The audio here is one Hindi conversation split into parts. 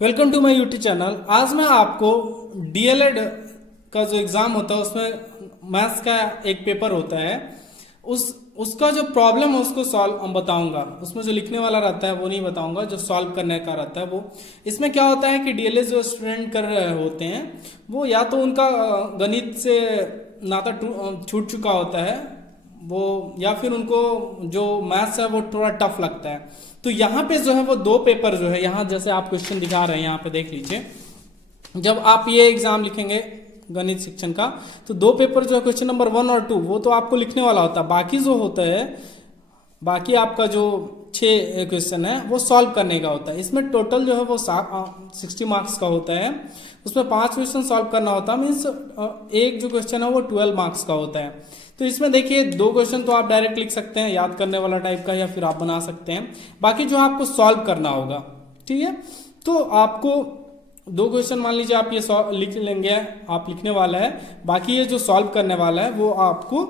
Welcome to my YouTube channel. आज मैं आपको डीएलएड का जो एग्ज़ाम होता है उसमें मैथ्स का एक पेपर होता है, उसका जो प्रॉब्लम है उसको सॉल्व बताऊंगा। उसमें जो लिखने वाला रहता है वो नहीं बताऊंगा, जो सॉल्व करने का रहता है वो। इसमें क्या होता है कि डीएलएड जो स्टूडेंट कर रहे होते हैं वो या तो उनका गणित से नाता छूट चुका होता है वो, या फिर उनको जो मैथ्स है वो थोड़ा टफ लगता है। तो यहाँ पे जो है वो दो पेपर जो है, यहाँ जैसे आप क्वेश्चन दिखा रहे हैं यहाँ पे देख लीजिए। जब आप ये एग्जाम लिखेंगे गणित शिक्षण का तो दो पेपर जो है क्वेश्चन नंबर 1 और 2 वो तो आपको लिखने वाला होता है। बाकी जो होता है, बाकी आपका जो 6 क्वेश्चन है वो सॉल्व करने का होता है। इसमें टोटल जो है वो 60 मार्क्स का होता है। उसमें 5 क्वेश्चन सॉल्व करना होता है, मीन्स एक जो क्वेश्चन है वो 12 मार्क्स का होता है। तो इसमें देखिए दो क्वेश्चन तो आप डायरेक्ट लिख सकते हैं याद करने वाला टाइप का, या फिर आप बना सकते हैं। बाकी जो आपको सॉल्व करना होगा, ठीक है। तो आपको दो क्वेश्चन मान लीजिए आप ये लिख लेंगे, आप लिखने वाला है। बाकी ये जो सॉल्व करने वाला है वो आपको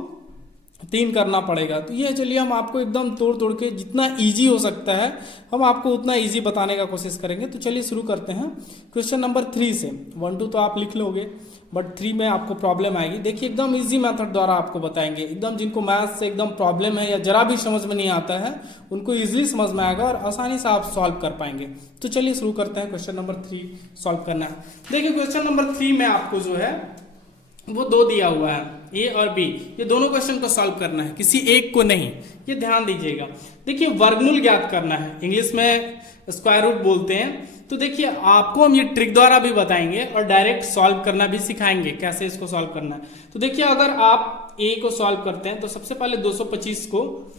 3 करना पड़ेगा। तो ये चलिए हम आपको एकदम तोड़ तोड़ के जितना इजी हो सकता है हम आपको उतना इजी बताने का कोशिश करेंगे। तो चलिए शुरू करते हैं क्वेश्चन नंबर 3 से। 1 2 तो आप लिख लोगे, बट 3 में आपको प्रॉब्लम आएगी। देखिए एकदम इजी मेथड द्वारा आपको बताएंगे, एकदम जिनको मैथ्स से एकदम प्रॉब्लम है या जरा भी समझ में नहीं आता है उनको इजीली समझ में आएगा और आसानी से आप सॉल्व कर पाएंगे। तो चलिए शुरू करते हैं क्वेश्चन नंबर 3 सॉल्व करना है। देखिए क्वेश्चन नंबर 3 में आपको जो है वो दो दिया हुआ है, ए और बी। ये दोनों क्वेश्चन को सॉल्व करना है, किसी एक को नहीं, ये ध्यान दीजिएगा। देखिए वर्गमूल ज्ञात करना है, इंग्लिश में स्क्वायर रूट बोलते हैं। तो देखिए आपको हम ये ट्रिक द्वारा भी बताएंगे और डायरेक्ट सॉल्व करना भी सिखाएंगे कैसे इसको सॉल्व करना है। तो देखिए अगर आप ए को सॉल्व करते हैं तो सबसे पहले 225 को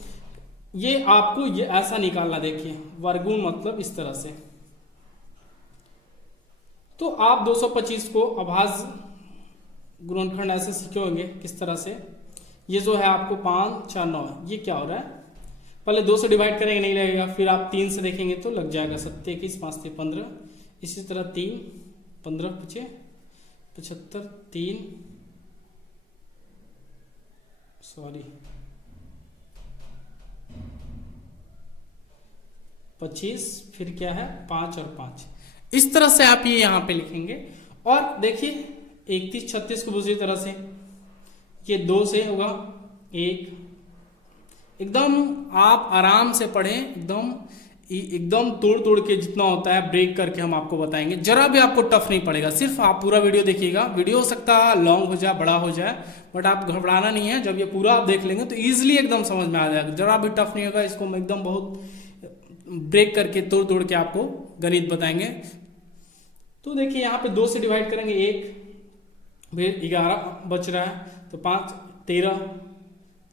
ये आपको ये ऐसा निकालना। देखिए वर्गमूल मतलब इस तरह से। तो आप 225 को अभाज्य गुणनखंड ऐसे सीखे होंगे किस तरह से। ये जो है आपको 5 4 9 है, ये क्या हो रहा है, पहले 2 से डिवाइड करेंगे नहीं लगेगा, फिर आप 3 से देखेंगे तो लग जाएगा। 7 21 5 3 15, इसी तरह 3 15 5 75 3 सॉरी 25, फिर क्या है 5 और 5। इस तरह से आप ये यहां पे लिखेंगे। और देखिए 31 36 को दूसरी तरह से, ये 2 से होगा 1। एकदम आप आराम से पढ़ें, एकदम तोड़ तोड़ के जितना होता है ब्रेक करके हम आपको बताएंगे। जरा भी आपको टफ नहीं पड़ेगा, सिर्फ आप पूरा वीडियो देखिएगा। वीडियो हो सकता है लॉन्ग हो जाए, बड़ा हो जाए, बट आप घबराना नहीं है। जब ये पूरा आप देख लेंगे तो ईजिली एकदम समझ में आ जाएगा, जरा भी टफ नहीं होगा। इसको हम एकदम बहुत ब्रेक करके तोड़ तोड़ के आपको गणित बताएंगे। तो देखिए यहाँ पे 2 से डिवाइड करेंगे 1, फिर 11 बच रहा है तो 5 13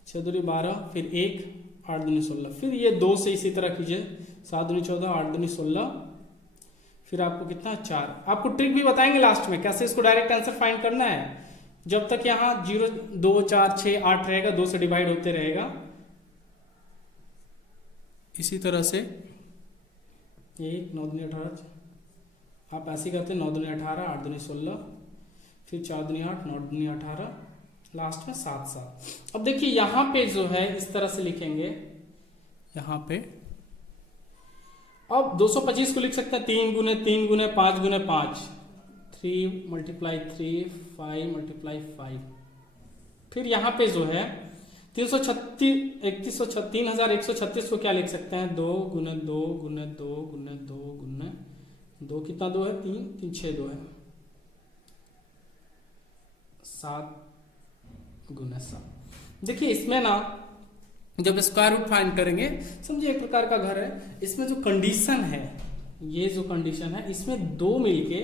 6 दूनी 12, फिर 1 8 दूनी 16, फिर ये 2 से इसी तरह कीजिए 7 दूनी 14 8 दूनी 16, फिर आपको कितना 4। आपको ट्रिक भी बताएंगे लास्ट में कैसे इसको डायरेक्ट आंसर फाइंड करना है। जब तक यहाँ 0 2 4 6 8 रहेगा 2 से डिवाइड होते रहेगा इसी तरह से। 1 9 दूनी 18, आप ऐसे ही करते 9 दूनी 18 8 दूनी 16, फिर 4 दूनी 8 9 दूनी 18, लास्ट में 7 7। अब देखिए यहां पे जो है इस तरह से लिखेंगे यहां पे। अब 225 को लिख सकते हैं 3 गुने 3 गुने 5 गुने 5, 3 मल्टीप्लाई 3 5 मल्टीप्लाई 5। फिर यहां पे जो है 3136 को क्या लिख सकते हैं 2 गुने 2 गुने 2 गुने 2 गुने 2, कितना 2 है 3 3 6 2 है 7 गुना 7। देखिए इसमें ना जब स्क्वायर रूट फाइंड करेंगे, समझिए एक प्रकार का घर है, इसमें जो कंडीशन है, ये जो कंडीशन है इसमें 2 मिलके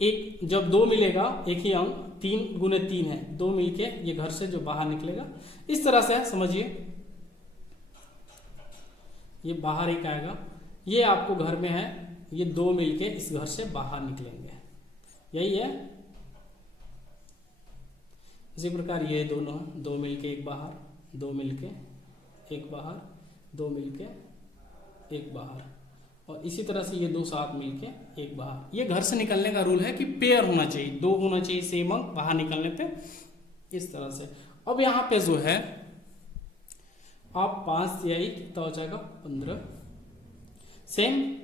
एक, जब 2 मिलेगा एक ही अंक 3 गुने 3 है, 2 मिलके ये घर से जो बाहर निकलेगा इस तरह से है, समझिए ये बाहर एक आएगा, ये आपको घर में है, ये 2 मिलके इस घर से बाहर निकलेंगे, यही है। इसी प्रकार ये दोनों 2 मिलके एक बाहर, 2 मिलके एक बाहर, 2 मिलके एक बाहर, और इसी तरह से ये 2 साथ मिलके एक बाहर। ये घर से निकलने का रूल है कि पेयर होना चाहिए, 2 होना चाहिए सेम अंक बाहर निकलने पे, इस तरह से। अब यहाँ पे जो है आप 5 से आई कितना हो जाएगा 15, सेम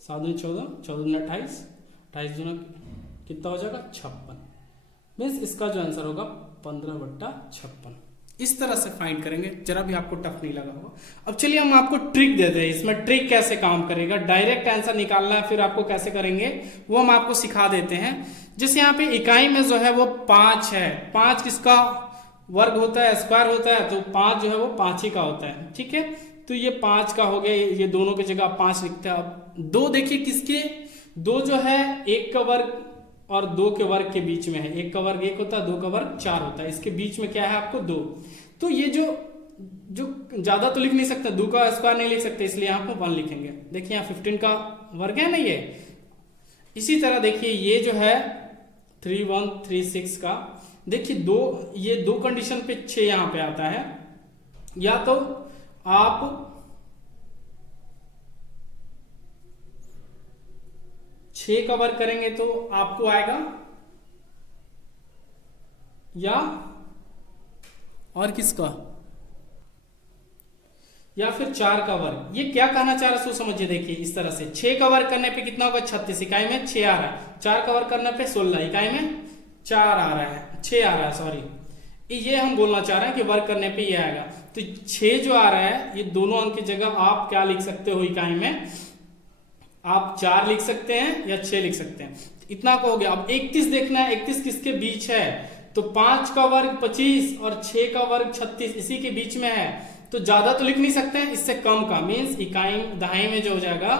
7 दूनी 14, 14 दूनी 28, 28 दूना कितना हो जाएगा 56। मीन्स इसका जो आंसर होगा 15/56। इस तरह से फाइंड करेंगे, जरा भी आपको टफ नहीं लगा होगा। अब चलिए हम आपको ट्रिक देते हैं, इसमें ट्रिक कैसे काम करेगा, डायरेक्ट आंसर निकालना है फिर आपको कैसे करेंगे वो हम आपको सिखा देते हैं। जैसे यहाँ पे इकाई में जो है वो 5 है, 5 किसका वर्ग होता है, स्क्वायर होता है, तो 5 जो है वो 5 ही का होता है, ठीक है। तो ये 5 का हो गया, ये दोनों की जगह 5 लिखते हैं। अब 2 देखिए किसके, 2 जो है 1 का वर्ग और 2 के वर्ग के बीच में है। 1 का वर्ग 1 होता है, 2 का वर्ग 4 होता है, इसके बीच में क्या है आपको 2। तो ये जो ज्यादा तो लिख नहीं सकते, 2 का स्क्वायर नहीं लिख सकते, इसलिए यहाँ पर 1 लिखेंगे। देखिए यहाँ 15 का वर्ग है ना ये। इसी तरह देखिए ये जो है 3136 का, देखिए ये दो कंडीशन पे 6 यहां पे आता है। या तो आप 6 का वर्ग करेंगे तो आपको आएगा, या और किसका, या फिर 4 का वर्ग। ये क्या कहना चाह रहा है सो समझिए, देखिए इस तरह से 6 का वर्ग करने पे कितना होगा 36, इकाई में 6 आ रहा है। 4 का वर्ग करने पे 16, इकाई में 4 आ रहा है, 6 आ रहा है, सॉरी। ये हम बोलना चाह रहे हैं कि वर्ग करने पे ये आएगा। तो 6 जो आ रहा है, ये दोनों अंक की जगह आप क्या लिख सकते हो, इकाई में आप 4 लिख सकते हैं या 6 लिख सकते हैं। इतना का हो गया। अब 31 देखना है, 31 किसके बीच है, तो 5 का वर्ग 25 और 6 का वर्ग 36, इसी के बीच में है। तो ज्यादा तो लिख नहीं सकते हैं, इससे कम का, मीन्स इकाई दहाई में जो हो जाएगा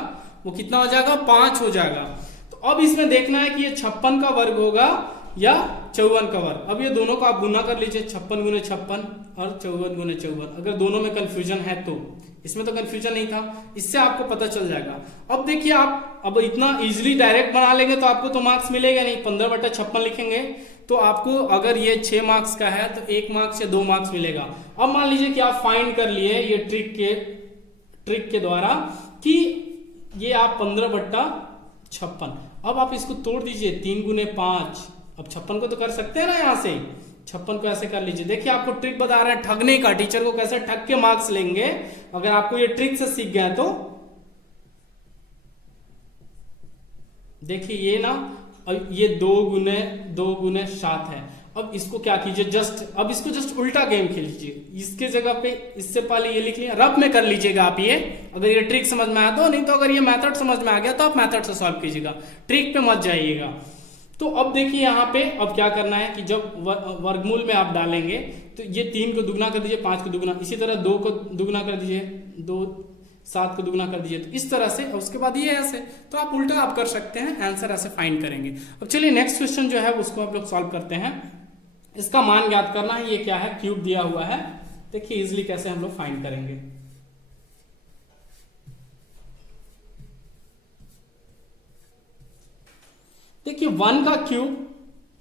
वो कितना हो जाएगा 5 हो जाएगा। तो अब इसमें देखना है कि ये 56 का वर्ग होगा या 54 का वर्ग। अब ये दोनों को आप गुना कर लीजिए, 56 गुने 56 और 54 गुने 54। अगर दोनों में कंफ्यूजन है तो, इसमें तो कंफ्यूजन नहीं था, इससे आपको पता चल जाएगा। अब देखिए आप अब इतना इजीली डायरेक्ट बना लेंगे तो आपको तो मार्क्स मिलेगा नहीं। 15/56 लिखेंगे तो आपको अगर ये 6 मार्क्स का है तो 1 मार्क्स या 2 मार्क्स मिलेगा। अब मान लीजिए कि आप फाइंड कर लिए ये ट्रिक के द्वारा कि ये आप 15/56। अब आप इसको तोड़ दीजिए, 3 गुने 5। अब 56 को तो कर सकते हैं ना, यहां से 56 को ऐसे कर लीजिए। देखिए आपको ट्रिक बता रहे हैं ठगने का, टीचर को कैसे ठग के मार्क्स लेंगे। अगर आपको ये ट्रिक से सीख गया तो देखिए ये ना, ये 2 गुने 7 है। अब इसको क्या कीजिए, अब इसको जस्ट उल्टा गेम खेल लीजिए। इसके जगह पे इससे पहले ये लिख लिया, रफ में कर लीजिएगा आप ये, अगर ये ट्रिक समझ में आया तो। नहीं तो अगर ये मेथड समझ में आ गया तो आप मेथड से सॉल्व कीजिएगा, ट्रिक पे मत जाइएगा। तो अब देखिए यहाँ पे अब क्या करना है कि जब वर्गमूल में आप डालेंगे तो ये 3 को दुगना कर दीजिए, 5 को दुगना, इसी तरह 2 को दुगना कर दीजिए, 7 को दुगना कर दीजिए। तो इस तरह से, उसके बाद ये ऐसे, तो आप उल्टा आप कर सकते हैं, आंसर ऐसे फाइंड करेंगे। अब चलिए नेक्स्ट क्वेश्चन जो है उसको आप लोग सॉल्व करते हैं। इसका मान ज्ञात करना है, ये क्या है, क्यूब दिया हुआ है। देखिए इजिली कैसे हम लोग फाइंड करेंगे। देखिए 1 का क्यूब,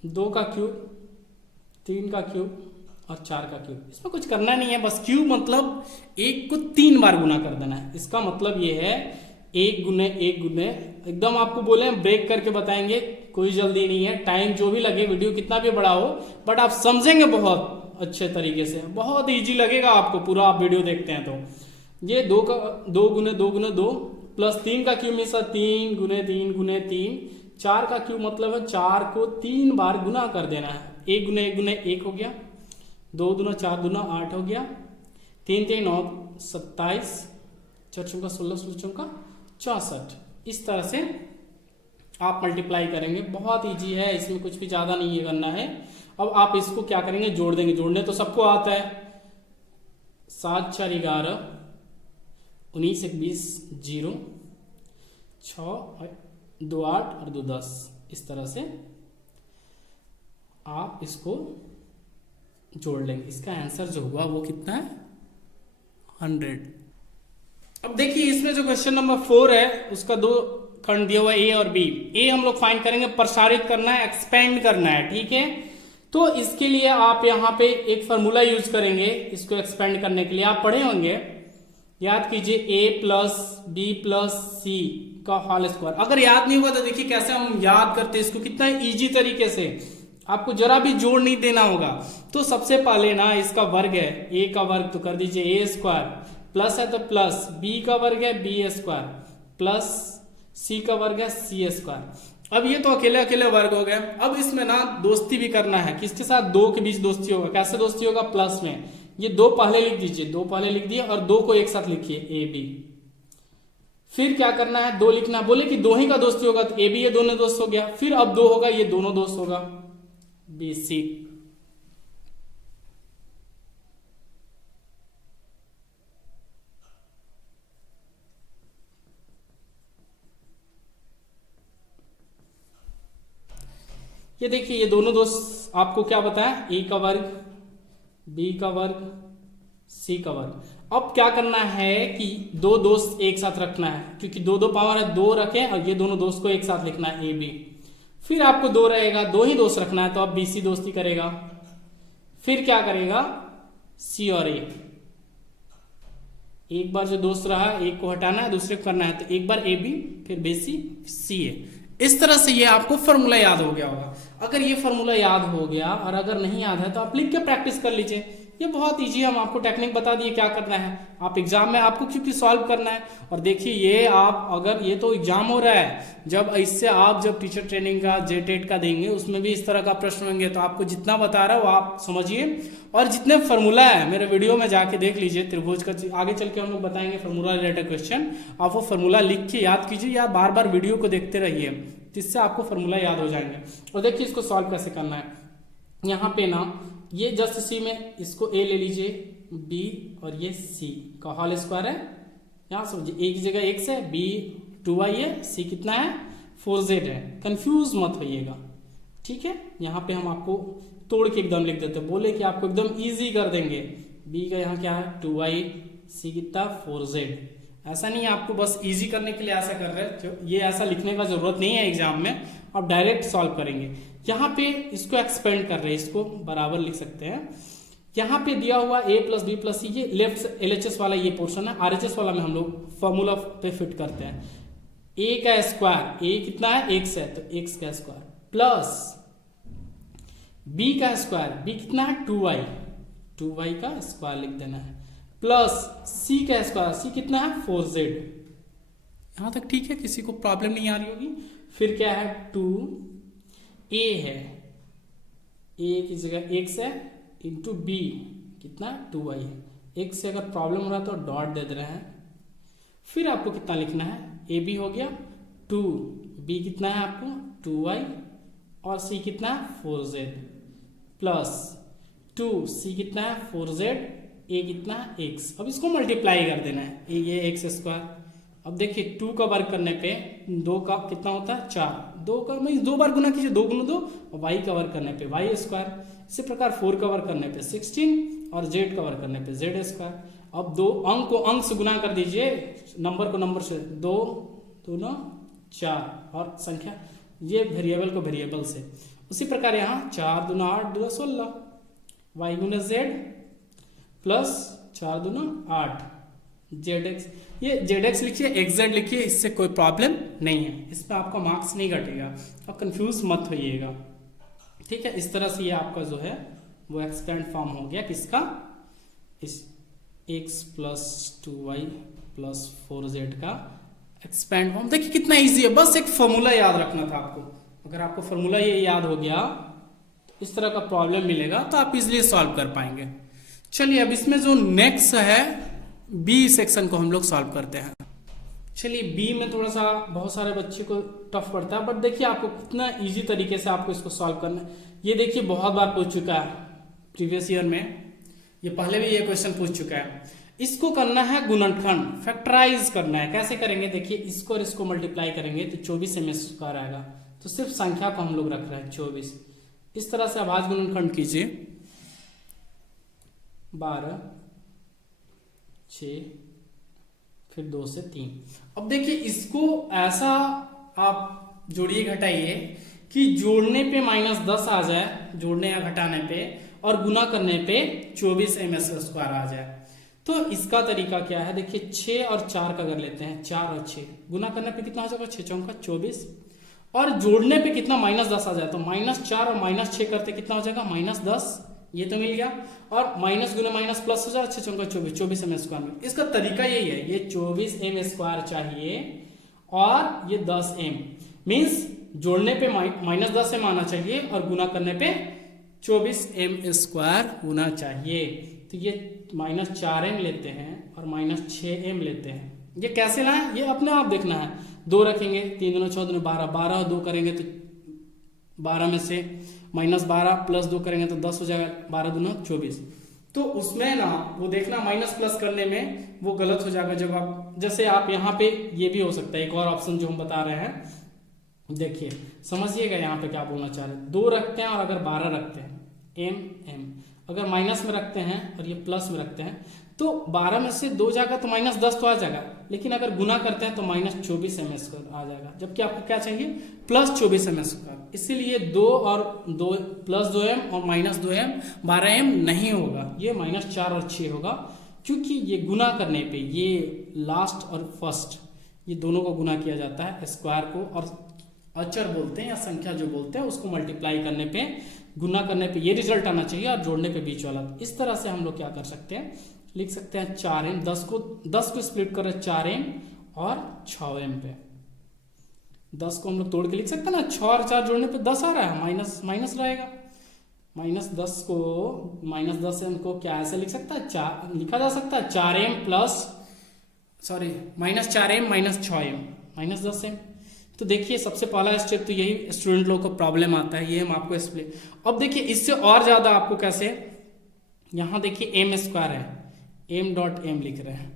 2 का क्यूब, 3 का क्यूब और 4 का क्यूब। इसमें कुछ करना नहीं है, बस क्यूब मतलब 1 को 3 बार गुना कर देना है। इसका मतलब ये है 1 गुने 1 गुने, एकदम आपको बोले ब्रेक करके बताएंगे, कोई जल्दी नहीं है, टाइम जो भी लगे, वीडियो कितना भी बड़ा हो, बट आप समझेंगे बहुत अच्छे तरीके से, बहुत इजी लगेगा आपको पूरा, आप वीडियो देखते हैं तो। ये 2 गुने 2 प्लस 3 का क्यूब में 3 गुने 3 गुने 3, 4 का क्यूब मतलब है 4 को 3 बार गुना कर देना है। 1 गुने 1 हो गया, 2 दूना 4 दूना 8 हो गया, 3 3 9 27, 4 चौका 16, 16 चौका 64। इस तरह से आप मल्टीप्लाई करेंगे, बहुत इजी है, इसमें कुछ भी ज्यादा नहीं है करना है। अब आप इसको क्या करेंगे, जोड़ देंगे। जोड़ने तो सबको आता है, 7 4 11, 19 1 20 0, 6 2 8 और 2 10। इस तरह से आप इसको जोड़ लेंगे। इसका आंसर जो हुआ वो कितना है, 100। अब देखिए इसमें जो क्वेश्चन नंबर 4 है उसका 2 खंड दिया हुआ है, ए और बी। ए हम लोग फाइंड करेंगे, प्रसारित करना है, एक्सपेंड करना है, ठीक है। तो इसके लिए आप यहाँ पे एक फॉर्मूला यूज करेंगे इसको एक्सपेंड करने के लिए, आप पढ़े होंगे, याद कीजिए, a प्लस बी प्लस सी का होल स्क्वायर। अगर याद नहीं हुआ तो देखिए कैसे हम याद करते हैं इसको, कितना इजी तरीके से, आपको जरा भी जोड़ नहीं देना होगा। तो सबसे पहले ना इसका वर्ग है, a का वर्ग तो कर दीजिए a स्क्वायर, प्लस है तो प्लस, b का वर्ग है b स्क्वायर, प्लस सी का वर्ग है सी स्क्वायर। अब ये तो अकेले अकेले वर्ग हो गया। अब इसमें ना दोस्ती भी करना है, किसके साथ, दो के बीच दोस्ती होगा। कैसे दोस्ती होगा, प्लस में ये दो पहले लिख दीजिए, दो पहले लिख दिए और दो को एक साथ लिखिए ए बी। फिर क्या करना है, दो लिखना, बोले कि दो ही का दोस्ती होगा तो ए बी ये दोनों दोस्त हो गया। फिर अब दो होगा, ये दोनों दोस्त होगा बी सी। ये देखिए ये दोनों दोस्त आपको क्या बताया, ए का वर्ग बी का वर्ग सी का वर्ग। अब क्या करना है कि दो दोस्त एक साथ रखना है, क्योंकि दो दो पावर है, दो रखें और ये दोनों दोस्त को एक साथ लिखना है ए बी। फिर आपको दो रहेगा, दो ही दोस्त रखना है तो अब बी सी दोस्ती करेगा। फिर क्या करेगा, सी और ए, एक बार जो दोस्त रहा एक को हटाना है दूसरे को करना है, तो एक बार ए बी फिर बी सी सी ए। इस तरह से ये आपको फॉर्मूला याद हो गया होगा। अगर ये फॉर्मूला याद हो गया और अगर नहीं याद है तो आप लिख के प्रैक्टिस कर लीजिए। ये बहुत इजी है, हम आपको टेक्निक बता दिए क्या करना है। आप एग्जाम में आपको क्योंकि सॉल्व करना है। और देखिए ये आप अगर ये तो एग्जाम हो रहा है, जब इससे आप जब टीचर ट्रेनिंग का जेटेट का देंगे उसमें भी इस तरह का प्रश्न होंगे, तो आपको जितना बता रहा है वो आप समझिए। और जितने फार्मूला है मेरे वीडियो में जाके देख लीजिए, त्रिभुज का आगे चल के हम लोग बताएंगे फार्मूला रिलेटेड क्वेश्चन। आप वो फार्मूला लिख के याद कीजिए या बार बार वीडियो को देखते रहिए, जिससे आपको फार्मूला याद हो जाएंगे। और देखिए इसको सॉल्व कैसे करना है। यहाँ पे ना ये जस्ट सी में इसको ए ले लीजिए, बी और ये सी का होल स्क्वायर है। यहाँ समझिए, एक जगह एक्स है, बी 2y है, सी कितना है 4z है। कंफ्यूज मत होइएगा, ठीक है। यहाँ पे हम आपको तोड़ के एकदम लिख देते हैं, बोले कि आपको एकदम इजी कर देंगे। बी का यहाँ क्या है 2y, सी कितना 4z। ऐसा नहीं है आपको बस इजी करने के लिए ऐसा कर रहे हैं, ये ऐसा लिखने का जरूरत नहीं है एग्जाम में, आप डायरेक्ट सॉल्व करेंगे। यहाँ पे इसको एक्सपेंड कर रहे हैं, इसको बराबर लिख सकते हैं। यहाँ पे दिया हुआ a प्लस बी प्लस सी, ये लेफ्ट LHS वाला ये पोर्शन है। RHS वाला में हम लोग फॉर्मूला पे फिट करते हैं। a का स्क्वायर, a कितना है x है तो x का स्क्वायर, प्लस b का स्क्वायर, b कितना है 2y, 2y का स्क्वायर लिख देना है, प्लस c का स्क्वायर, c कितना है 4z। यहां तक ठीक है, किसी को प्रॉब्लम नहीं आ रही होगी। फिर क्या है 2a है, a की जगह x है इंटू b कितना 2y है। x से अगर प्रॉब्लम हो रहा है तो डॉट दे रहे हैं। फिर आपको कितना लिखना है, ए बी हो गया 2, b कितना है आपको 2y और c कितना है 4z, प्लस 2c कितना है 4z, a कितना है x। अब इसको मल्टीप्लाई कर देना है, ये एक्स स्क्वायर। अब देखिए 2 का वर्ग करने पे 2 का कितना होता है 4, 2 का मैं 2 बार गुना कीजिए, 2 गुना 2, और y का वर्ग करने पे y स्क्वायर। इसी प्रकार 4 का वर्ग करने पे 16 और z का वर्ग करने पे z स्क्वायर। अब दो अंक को अंक से गुना कर दीजिए, नंबर को नंबर से, 2 2 4 और संख्या ये वेरिएबल को वेरिएबल से। उसी प्रकार यहाँ 4 दूना 8 दूना 16, y गुना z प्लस 4 दूना 8 zx। ये zx लिखिए, xz लिखिए, इससे कोई प्रॉब्लम नहीं है, इसमें आपका मार्क्स नहीं घटेगा और कंफ्यूज मत होइएगा, ठीक है। इस तरह से ये आपका जो है वो एक्सपेंड फॉर्म हो गया किसका, इस x plus 2y plus 4z का एक्सपेंड फॉर्म। देखिए कितना इजी है, बस एक फॉर्मूला याद रखना था आपको। अगर आपको फॉर्मूला ये याद हो गया तो इस तरह का प्रॉब्लम मिलेगा तो आप इजिली सॉल्व कर पाएंगे। चलिए अब इसमें जो नेक्स्ट है बी सेक्शन को हम लोग सॉल्व करते हैं। चलिए बी में थोड़ा सा बहुत सारे बच्चे को टफ पड़ता है, बट देखिए आपको कितना इजी तरीके से आपको इसको सॉल्व करना है। ये देखिए बहुत बार पूछ चुका है प्रीवियस ईयर में, ये पहले भी ये क्वेश्चन पूछ चुका है। इसको करना है गुणनखंड, फैक्टराइज करना है। कैसे करेंगे, देखिए इसको और इसको मल्टीप्लाई करेंगे तो 24 में स्क्वायर आएगा, तो सिर्फ संख्या को हम लोग रख रहे हैं 24। इस तरह से अभाज्य गुणनखंड कीजिए, 12 6 फिर 2 से 3। अब देखिए इसको ऐसा आप जोड़िए घटाइए कि जोड़ने पे -10 आ जाए, जोड़ने या घटाने पे, और गुना करने पे 24 m² आ जाए। तो इसका तरीका क्या है, देखिए 6 और 4 का कर लेते हैं, 4 और 6 गुना करने पे कितना हो जाएगा 6 चौका 24, और जोड़ने पे कितना -10 आ जाए, तो -4 और -6 करते कितना हो जाएगा -10, ये तो मिल गया। और माइनस गुना माइनस प्लस हो जाए, 6 चौका 24, 24 m² में। इसका तरीका यही है, ये 24 m² चाहिए और ये 10m, मीन्स जोड़ने पे -10m आना चाहिए और गुना करने पे 24m² होना चाहिए। तो ये -4m लेते हैं और -6m लेते हैं। ये कैसे लाएं, ये अपने आप देखना है। 2 रखेंगे, 3 दूना 6 दूना 12, 12 2 करेंगे तो 12 में से -12 प्लस 2 करेंगे तो 10 हो जाएगा, 12 दूना 24। तो उसमें ना वो देखना माइनस प्लस करने में वो गलत हो जाएगा। जब आप जैसे आप यहाँ पे ये भी हो सकता है, एक और ऑप्शन जो हम बता रहे हैं, देखिए समझिएगा यहाँ पे क्या बोलना चाह रहे हैं। 2 रखते हैं और अगर 12 रखते हैं m, अगर माइनस में रखते हैं और ये प्लस में रखते हैं तो 12 में से 2 जाएगा तो -10 तो आ जाएगा, लेकिन अगर गुना करते हैं तो -24m² आ जाएगा, जबकि आपको क्या चाहिए +24m²। इसीलिए 2 और 2 +2m और -2m 12m नहीं होगा, ये -4 और 6 होगा, क्योंकि ये गुना करने पे ये लास्ट और फर्स्ट ये दोनों को गुना किया जाता है, स्क्वायर को और अचर बोलते हैं या संख्या जो बोलते हैं उसको मल्टीप्लाई करने पे, गुना करने पे ये रिजल्ट आना चाहिए और जोड़ने पे बीच वाला। इस तरह से हम लोग क्या कर सकते हैं, लिख सकते हैं 4m, 10 को स्प्लिट करें 4m और 6m पे। 10 को हम लोग तोड़ के लिख सकते हैं ना, 6 और 4 जोड़ने पे 10 आ रहा है, माइनस रहेगा। -10 को क्या ऐसे लिख सकता है, लिखा जा सकता है 4m -4m -6m -10m। तो देखिए सबसे पहला स्टेप तो यही स्टूडेंट लोग को प्रॉब्लम आता है, ये हम आपको एक्सप्लेन। अब देखिए इससे और ज्यादा आपको कैसे, यहाँ देखिए m² है, m.m लिख रहे हैं,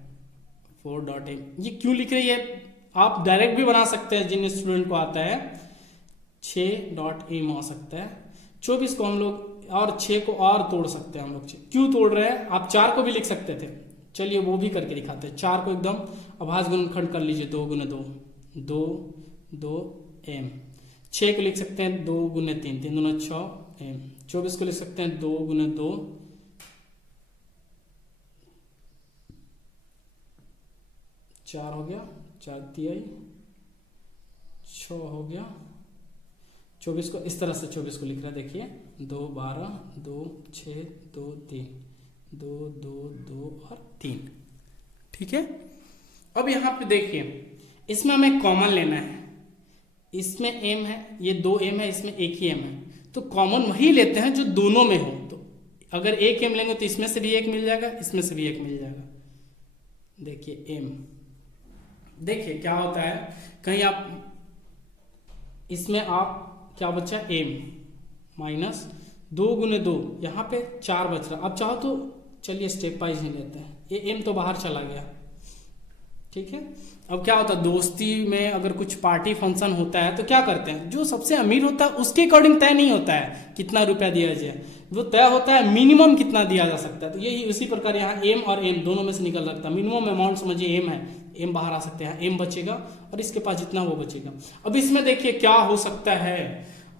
4.m, ये क्यों लिख रहे हैं, आप डायरेक्ट भी बना सकते हैं, जिन स्टूडेंट को आता है 6.m हो सकता है। 24 को हम लोग और 6 को और तोड़ सकते हैं हम लोग। क्यों तोड़ रहे हैं, आप 4 को भी लिख सकते थे, चलिए वो भी करके दिखाते हैं। 4 को एकदम अभाज्य गुणनखंड कर लीजिए, 2 गुने 2 2m। 6 को लिख सकते हैं 2 गुने 3 3 दूना 6m। 24 को लिख सकते हैं 2 गुने 2 4 हो गया, 4 तिहाई 6 हो गया। 24 को इस तरह से 24 को लिख रहा है, देखिए 2 12 2 6 2 3 2 2 2 और 3, ठीक है। अब यहाँ पे देखिए इसमें हमें कॉमन लेना है, इसमें m है, ये 2m है, इसमें एक ही m है, तो कॉमन वही लेते हैं जो दोनों में हो। तो अगर एक m लेंगे तो इसमें से भी एक मिल जाएगा, इसमें से भी एक मिल जाएगा। देखिए m, देखिए क्या होता है, कहीं आप इसमें आप क्या बचा m -2 गुने 2, यहाँ पे 4 बच रहा। अब चाहो तो चलिए स्टेप वाइज ही लेते हैं, ये m तो बाहर चला गया, ठीक है। अब क्या होता है, दोस्ती में अगर कुछ पार्टी फंक्शन होता है तो क्या करते हैं, जो सबसे अमीर होता है उसके अकॉर्डिंग तय नहीं होता है कितना रुपया दिया जाए, वो तय होता है मिनिमम कितना दिया जा सकता है। तो यही उसी प्रकार यहाँ m और m दोनों में से निकल सकता है। मिनिमम अमाउंट समझिए m है, m बाहर आ सकते हैं, m बचेगा और इसके पास जितना वो बचेगा। अब इसमें देखिए क्या हो सकता है,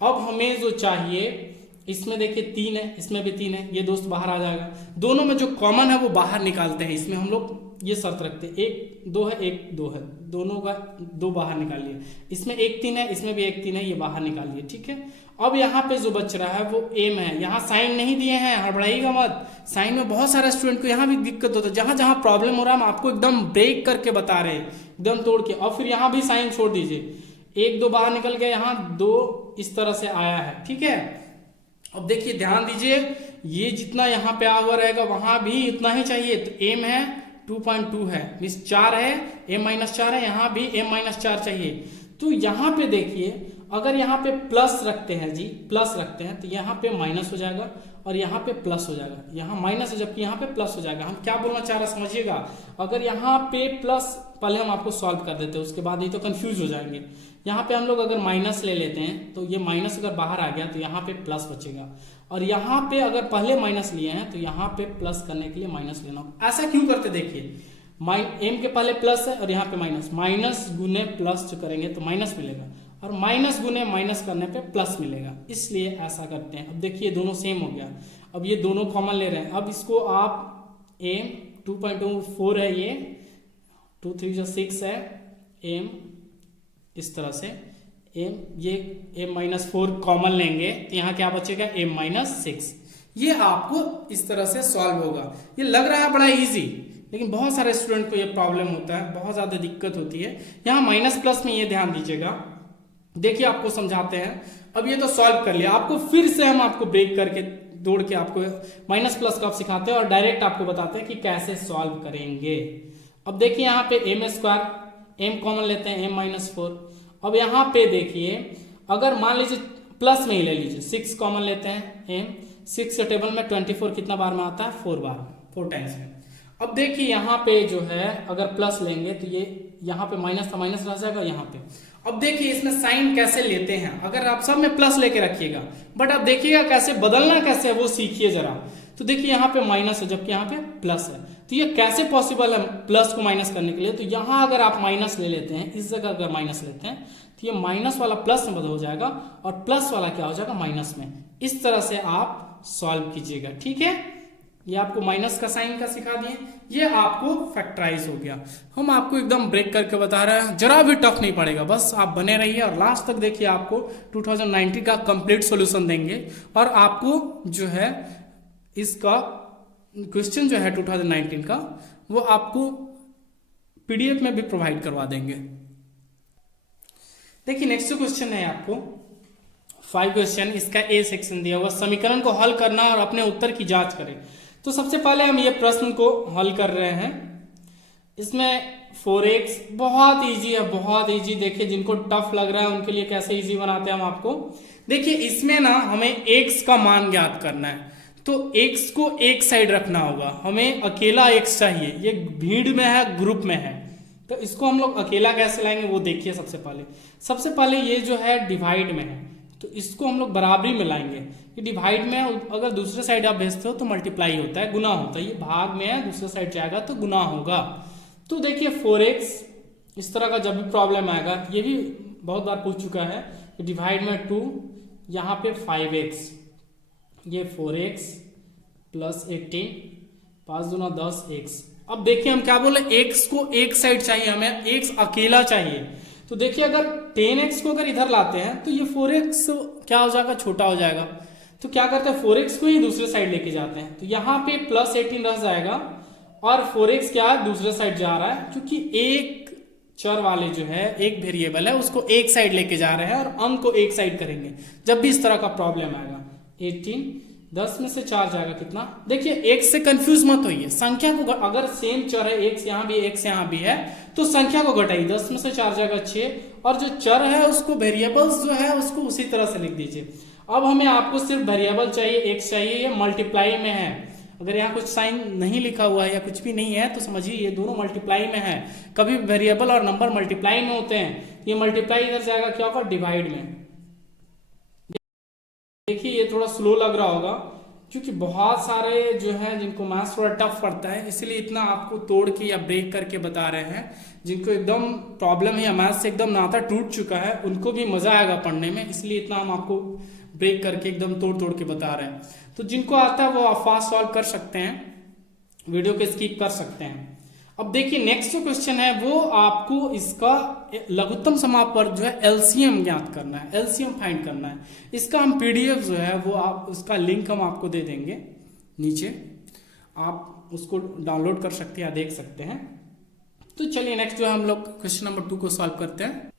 अब हमें जो चाहिए, इसमें देखिए 3 है, इसमें भी 3 है, ये दोस्त बाहर आ जाएगा। दोनों में जो कॉमन है वो बाहर निकालते हैं। इसमें हम लोग ये शर्त रखते हैं, 1 2 है 1 2 है, दोनों का 2 बाहर निकालिए। इसमें 1 3 है, इसमें भी 1 3 है, ये बाहर निकालिए, ठीक है। अब यहाँ पे जो बच रहा है वो m है। यहाँ साइन नहीं दिए हैं, हड़बड़ाइएगा मत, साइन में बहुत सारे स्टूडेंट को यहाँ भी दिक्कत होता है। जहाँ जहाँ प्रॉब्लम हो रहा है हम आपको एकदम ब्रेक करके बता रहे हैं, एकदम तोड़ के। और फिर यहाँ भी साइन छोड़ दीजिए, 1 2 बाहर निकल गया, यहाँ 2 इस तरह से आया है, ठीक है। अब देखिए ध्यान दीजिए, ये जितना यहाँ पे आ हुआ रहेगा वहां भी इतना ही चाहिए। तो m है 2.2 है, मीन्स 4 है, m -4 है, यहाँ भी m -4 चाहिए। तो यहाँ पे देखिए अगर यहाँ पे प्लस रखते हैं जी, प्लस रखते हैं तो यहाँ पे माइनस हो जाएगा और यहाँ पे प्लस हो जाएगा, यहाँ माइनस है जबकि यहाँ पे प्लस हो जाएगा। हम क्या बोलना चाह रहे हैं समझिएगा, अगर यहाँ पे प्लस, पहले हम आपको सॉल्व कर देते हैं उसके बाद नहीं तो कंफ्यूज हो जाएंगे। यहाँ पे हम लोग अगर माइनस ले लेते हैं तो ये माइनस अगर बाहर आ गया तो यहाँ पे प्लस बचेगा, और यहाँ पे अगर पहले माइनस लिए हैं तो यहाँ पे प्लस करने के लिए माइनस लेना। ऐसा क्यों करते देखिए, m के पहले प्लस है और यहाँ पे माइनस, माइनस गुने प्लस जो करेंगे तो माइनस मिलेगा, और माइनस गुने माइनस करने पे प्लस मिलेगा, इसलिए ऐसा करते हैं। अब देखिए दोनों सेम हो गया, अब ये दोनों कॉमन ले रहे हैं। अब इसको आप m 2.4 है, ये 2 3 6 है, m इस तरह से m, ये m-4 कॉमन लेंगे तो यहाँ क्या बचेगा m-6। ये आपको इस तरह से सॉल्व होगा। ये लग रहा है बड़ा इजी, लेकिन बहुत सारे स्टूडेंट को ये प्रॉब्लम होता है, बहुत ज़्यादा दिक्कत होती है। यहाँ माइनस प्लस में ये ध्यान दीजिएगा। देखिए आपको समझाते हैं। अब ये तो सॉल्व कर लिया, आपको फिर से हम आपको ब्रेक करके दौड़ के आपको माइनस प्लस का सिखाते हैं और डायरेक्ट आपको बताते हैं कि कैसे सॉल्व करेंगे। अब देखिए यहाँ पे एम स्क्वायर, एम कॉमन लेते हैं, एम माइनस 4। अब यहाँ पे देखिए अगर मान लीजिए प्लस में ही ले लीजिए, 6 कॉमन लेते हैं, एम 6 के टेबल में 24 कितना बार में आता है, 4 बार, 4 टाइम्स में। अब देखिए यहाँ पे जो है अगर प्लस लेंगे तो ये यहाँ पे माइनस था, माइनस रह जाएगा यहाँ पे। अब देखिए इसमें साइन कैसे लेते हैं, अगर आप सब में प्लस लेके रखिएगा, बट आप देखिएगा कैसे बदलना कैसे है वो सीखिए जरा। तो देखिए यहाँ पे माइनस है जबकि यहाँ पे प्लस है, तो ये कैसे पॉसिबल है प्लस को माइनस करने के लिए। तो यहाँ अगर आप माइनस ले लेते हैं, इस जगह अगर माइनस लेते हैं तो ये माइनस वाला प्लस में बदल हो जाएगा और प्लस वाला क्या हो जाएगा, माइनस में। इस तरह से आप सॉल्व कीजिएगा, ठीक है। ये आपको माइनस का साइन का सिखा दिए, ये आपको फैक्टराइज हो गया। हम आपको एकदम ब्रेक करके बता रहे हैं, जरा भी टफ नहीं पड़ेगा, बस आप बने रहिए और लास्ट तक देखिए। आपको 2019 का कंप्लीट सॉल्यूशन देंगे और आपको जो है इसका क्वेश्चन जो है 2019 का वो आपको पीडीएफ में भी प्रोवाइड करवा देंगे। देखिए नेक्स्ट क्वेश्चन है आपको 5 क्वेश्चन, इसका ए सेक्शन दिया हुआ, समीकरण को हल करना और अपने उत्तर की जांच करें। तो सबसे पहले हम ये प्रश्न को हल कर रहे हैं। इसमें 4x बहुत इजी है, बहुत इजी। देखिए जिनको टफ लग रहा है उनके लिए कैसे इजी बनाते हैं हम आपको। देखिए इसमें ना हमें x का मान ज्ञात करना है, तो x को एक साइड रखना होगा, हमें अकेला x चाहिए। ये भीड़ में है, ग्रुप में है, तो इसको हम लोग अकेला कैसे लाएंगे वो देखिए। सबसे पहले ये जो है डिवाइड में है, तो इसको हम लोग बराबरी में लाएंगे। ये डिवाइड में अगर दूसरे साइड आप भेजते हो तो मल्टीप्लाई होता है, गुना होता है। ये भाग में है, दूसरे साइड जाएगा तो गुना होगा। तो देखिए 4x, इस तरह का जब भी प्रॉब्लम आएगा, ये भी बहुत बार पूछ चुका है, डिवाइड में 2, यहाँ पे 5x, ये 4x प्लस 18, 5 दूना 10x। अब देखिए हम क्या बोले, x को एक साइड चाहिए, हमें x अकेला चाहिए। तो देखिए अगर 10x को अगर इधर लाते हैं तो ये 4x क्या हो जाएगा, छोटा हो जाएगा। तो क्या करते हैं, 4x को ही दूसरे साइड लेके जाते हैं, तो यहाँ पे प्लस 18 रह जाएगा और 4x क्या है, दूसरे साइड जा रहा है, क्योंकि एक चर वाले जो है, एक वेरिएबल है, उसको एक साइड लेके जा रहे हैं और अंक को एक साइड करेंगे जब भी इस तरह का प्रॉब्लम आएगा। 18, 10 में से 4 जाएगा कितना। देखिए x से कंफ्यूज मत होइए, संख्या को अगर सेम चर है, x यहाँ भी x यहाँ भी है, तो संख्या को घटाइए। 10 में से 4 जाएगा 6, और जो चर है उसको, वेरिएबल्स जो है उसको उसी तरह से लिख दीजिए। अब हमें आपको सिर्फ वेरिएबल चाहिए, x चाहिए, ये मल्टीप्लाई में है। अगर यहाँ कुछ साइन नहीं लिखा हुआ है या कुछ भी नहीं है तो समझिए ये दोनों मल्टीप्लाई में है। कभी वेरिएबल और नंबर मल्टीप्लाई में होते हैं, ये मल्टीप्लाई इधर जाएगा क्या होगा, डिवाइड में। देखिए ये थोड़ा स्लो लग रहा होगा क्योंकि बहुत सारे जो है जिनको मैथ्स थोड़ा टफ पड़ता है, इसलिए इतना आपको तोड़ के या ब्रेक करके बता रहे हैं। जिनको एकदम प्रॉब्लम है या मैथ्स से एकदम नाता टूट चुका है उनको भी मजा आएगा पढ़ने में, इसलिए इतना हम आपको ब्रेक करके एकदम तोड़ तोड़ के बता रहे हैं। तो जिनको आता है वो आप फास्ट सॉल्व कर सकते हैं, वीडियो को स्किप कर सकते हैं। अब देखिए नेक्स्ट जो क्वेश्चन है वो आपको इसका लघुत्तम समापर जो है एलसीएम ज्ञात करना है, एलसीएम फाइंड करना है। इसका हम पीडीएफ जो है वो आप, उसका लिंक हम आपको दे देंगे नीचे, आप उसको डाउनलोड कर सकते हैं या देख सकते हैं। तो चलिए नेक्स्ट जो है हम लोग क्वेश्चन नंबर 2 को सॉल्व करते हैं।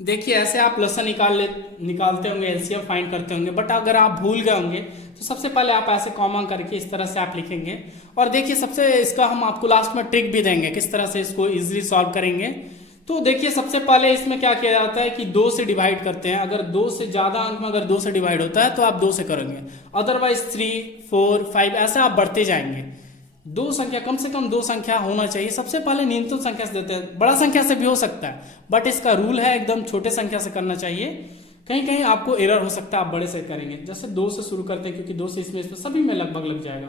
देखिए ऐसे आप लसन निकालते होंगे, एलसीएम फाइंड करते होंगे, बट अगर आप भूल गए होंगे तो सबसे पहले आप ऐसे कॉमन करके इस तरह से आप लिखेंगे। और देखिए सबसे इसका हम आपको लास्ट में ट्रिक भी देंगे किस तरह से इसको इजीली सॉल्व करेंगे। तो देखिए सबसे पहले इसमें क्या किया जाता है कि 2 से डिवाइड करते हैं। अगर 2 से ज्यादा अंक में अगर 2 से डिवाइड होता है तो आप 2 से करेंगे, अदरवाइज 3, 4, 5 ऐसे आप बढ़ते जाएंगे। 2 संख्या, कम से कम 2 संख्या होना चाहिए। सबसे पहले न्यूनतम संख्या से देते हैं, बड़ा संख्या से भी हो सकता है, बट इसका रूल है एकदम छोटे संख्या से करना चाहिए। कहीं कहीं आपको एरर हो सकता है, आप बड़े से करेंगे। जैसे 2 से शुरू करते हैं क्योंकि 2 से इसमें सभी में लगभग लग जाएगा।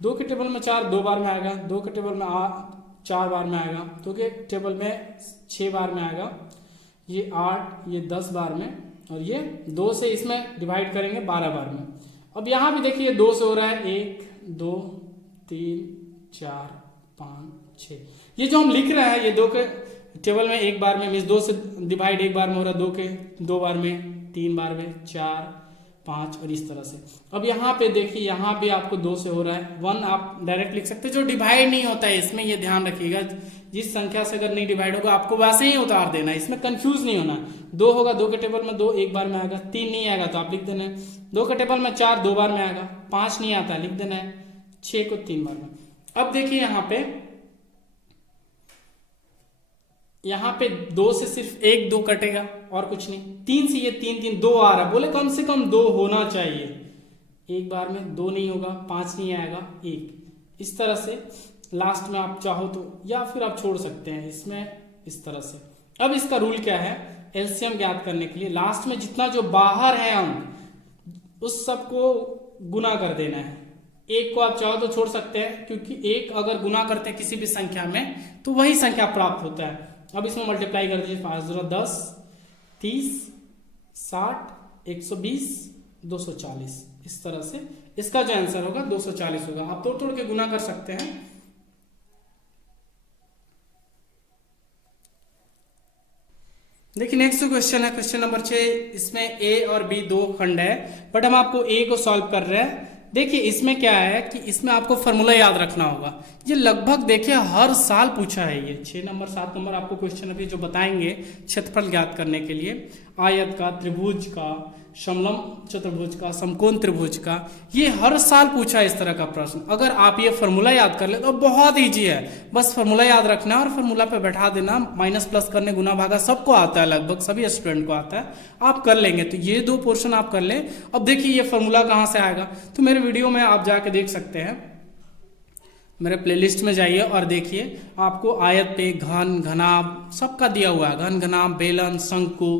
2 के टेबल में 4 2 बार में आएगा, 2 के टेबल में 4 बार में आएगा, 2 के टेबल में 6 बार में आएगा, ये 8, ये 10 बार में, और ये 2 से इसमें डिवाइड करेंगे 12 बार में। अब यहाँ भी देखिए 2 से हो रहा है 1, 2, 3, 4, 5, 6। ये जो हम लिख रहे हैं ये 2 के टेबल में 1 बार में, मीन्स 2 से डिवाइड 1 बार में हो रहा है, 2 के 2 बार में, 3 बार में, 4, 5 और इस तरह से। अब यहाँ पे देखिए, यहाँ भी आपको 2 से हो रहा है, 1 आप डायरेक्ट लिख सकते हैं। जो डिवाइड नहीं होता है इसमें, ये ध्यान रखिएगा, जिस संख्या से अगर नहीं डिवाइड होगा आपको वैसे ही उतार देना है, इसमें कंफ्यूज नहीं होना। 2 होगा 2 के टेबल में 2 एक बार में आएगा, 3 नहीं आएगा तो आप लिख देना है। 2 के टेबल में 4 2 बार में आएगा, 5 नहीं आता लिख देना है, 6 को 3 बार में। अब देखिए यहाँ पे 2 से सिर्फ 1 2 कटेगा और कुछ नहीं। 3 से ये 3 3 2 आ रहा है, बोले कम से कम 2 होना चाहिए, एक बार में 2 नहीं होगा, 5 नहीं आएगा, 1। इस तरह से लास्ट में आप चाहो तो, या फिर आप छोड़ सकते हैं इसमें इस तरह से। अब इसका रूल क्या है, एलसीएम ज्ञात करने के लिए लास्ट में जितना जो बाहर है अंक उस सबको गुना कर देना है। 1 को आप चाहो तो छोड़ सकते हैं, क्योंकि 1 अगर गुना करते हैं किसी भी संख्या में तो वही संख्या प्राप्त होता है। अब इसमें मल्टीप्लाई कर दीजिए, 5 दूना 10, 30, 60, 120, 240, इस तरह से इसका जो आंसर होगा 240 होगा। आप तोड़ तोड़ के गुना कर सकते हैं। देखिए नेक्स्ट क्वेश्चन है, क्वेश्चन नंबर 6। इसमें ए और बी 2 खंड है, बट हम आपको ए को सॉल्व कर रहे हैं। देखिए इसमें क्या है कि इसमें आपको फॉर्मूला याद रखना होगा। ये लगभग देखिए हर साल पूछा है, ये 6 नंबर 7 नंबर आपको क्वेश्चन अभी जो बताएंगे क्षेत्रफल ज्ञात करने के लिए, आयत का, त्रिभुज का, समलम चतुर्भुज का, समकोण त्रिभुज का, ये हर साल पूछा है इस तरह का प्रश्न। अगर आप ये फॉर्मूला याद कर ले तो बहुत ईजी है, बस फॉर्मूला याद रखना और फॉर्मूला पे बैठा देना। माइनस प्लस करने, गुना भागा सबको आता है, लगभग सभी स्टूडेंट को आता है, आप कर लेंगे। तो ये 2 पोर्शन आप कर ले। अब देखिए ये फॉर्मूला कहाँ से आएगा, तो मेरे वीडियो में आप जाके देख सकते हैं, मेरे प्लेलिस्ट में जाइए और देखिए आपको आयत पे घन घनाभ सबका दिया हुआ है, घन घनाभ, बेलन, शंकु,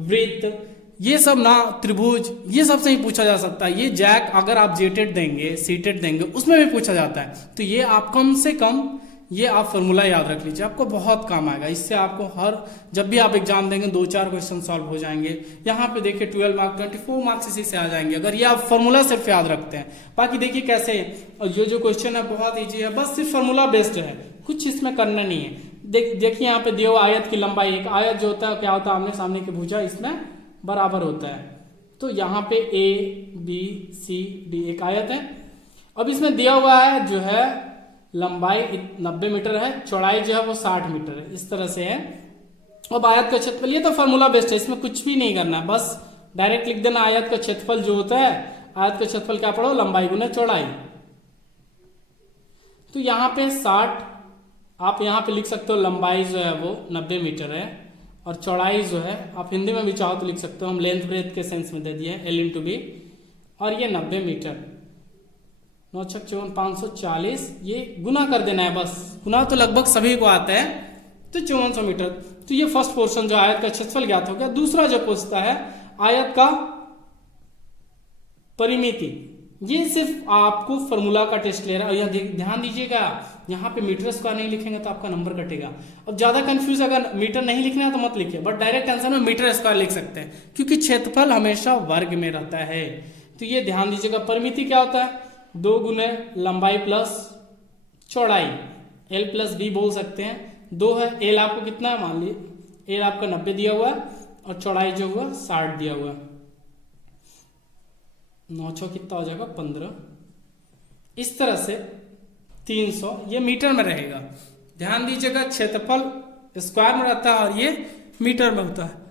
वृत्त, ये सब ना, त्रिभुज, ये सब से ही पूछा जा सकता है। ये जैक अगर आप जेटेड देंगे, सीटेड देंगे, उसमें भी पूछा जाता है। तो ये आप कम से कम ये आप फॉर्मूला याद रख लीजिए, आपको बहुत काम आएगा। इससे आपको हर जब भी आप एग्जाम देंगे 2-4 क्वेश्चन सॉल्व हो जाएंगे। यहाँ पे देखिए 12 मार्क्स 24 मार्क्स इसी से आ जाएंगे, अगर ये आप फॉर्मूला सिर्फ याद रखते हैं। बाकी देखिए कैसे, और ये जो क्वेश्चन है बहुत ईजी है, बस सिर्फ फॉर्मूला बेस्ड है, कुछ इसमें करना नहीं है। देखिए यहाँ पे दिया हुआ आयत की लंबाई, एक आयत जो होता है क्या होता है, आमने सामने की भुजा इसमें बराबर होता है। तो यहाँ पे ABCD एक आयत है। अब इसमें दिया हुआ है जो है लंबाई 90 मीटर है, चौड़ाई जो है वो 60 मीटर है, इस तरह से है। अब आयत का क्षेत्रफल, ये तो फॉर्मूला बेस्ड है, इसमें कुछ भी नहीं करना है, बस डायरेक्ट लिख देना आयत का क्षेत्रफल जो होता है, आयत का क्षेत्रफल क्या पढ़ो, लंबाई गुना चौड़ाई। तो यहाँ पे 60, आप यहाँ पे लिख सकते हो लंबाई जो है वो 90 मीटर है, और चौड़ाई जो है आप हिंदी में भी चाहो तो लिख सकते हो, हम लेंथ ब्रेथ के सेंस में दे दिए L/B, और ये 90 मीटर, 9 छक 54 540, ये गुना कर देना है, बस गुना तो लगभग सभी को आता है, तो 5400 मीटर। तो ये फर्स्ट पोर्शन जो आयत का क्षेत्रफल ज्ञात हो गया। दूसरा जो पूछता है आयत का परिमिति, ये सिर्फ आपको फॉर्मूला का टेस्ट ले रहा है। और यह ध्यान दीजिएगा, यहाँ पे मीटर स्क्वायर नहीं लिखेंगे तो आपका नंबर कटेगा। अब ज्यादा कंफ्यूज, अगर मीटर नहीं लिखना है तो मत लिखिए, बट डायरेक्ट आंसर में मीटर स्क्वायर लिख सकते हैं, क्योंकि क्षेत्रफल हमेशा वर्ग में रहता है। तो ये ध्यान दीजिएगा। परिमिति क्या होता है, 2 गुने लंबाई प्लस चौड़ाई, L+B बोल सकते हैं। 2 है, L आपको कितना है, मान लीजिए L आपका 90 दिया हुआ है, और चौड़ाई जो हुआ 60 दिया हुआ है, 9 6 कितना हो जाएगा 15, इस तरह से 300, ये मीटर में रहेगा। ध्यान दीजिएगा, क्षेत्रफल स्क्वायर में रहता है और ये मीटर में होता है।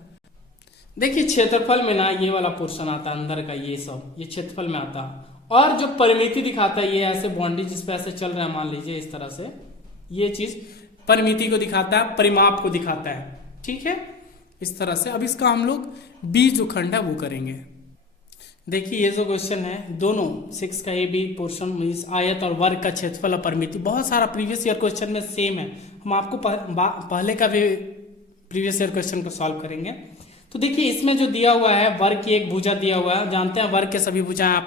देखिए क्षेत्रफल में ना ये वाला पोर्शन आता है अंदर का, ये सब ये क्षेत्रफल में आता है। और जो परिमिति दिखाता है, ये ऐसे बाउंड्री जिस पे ऐसे चल रहा है, मान लीजिए इस तरह से, ये चीज परिमिति को दिखाता है, परिमाप को दिखाता है, ठीक है, इस तरह से। अब इसका हम लोग बी जो खंड है वो करेंगे। देखिए ये जो क्वेश्चन है, दोनों 6 का A B पोर्शन मीन्स आयत और वर्ग का क्षेत्रफल और परिमिति, बहुत सारा प्रीवियस ईयर क्वेश्चन में सेम है। हम आपको पहले का भी प्रीवियस ईयर क्वेश्चन को सॉल्व करेंगे। तो देखिए इसमें जो दिया हुआ है, वर्ग की एक भुजा दिया हुआ है, जानते हैं वर्ग के सभी भुजाएं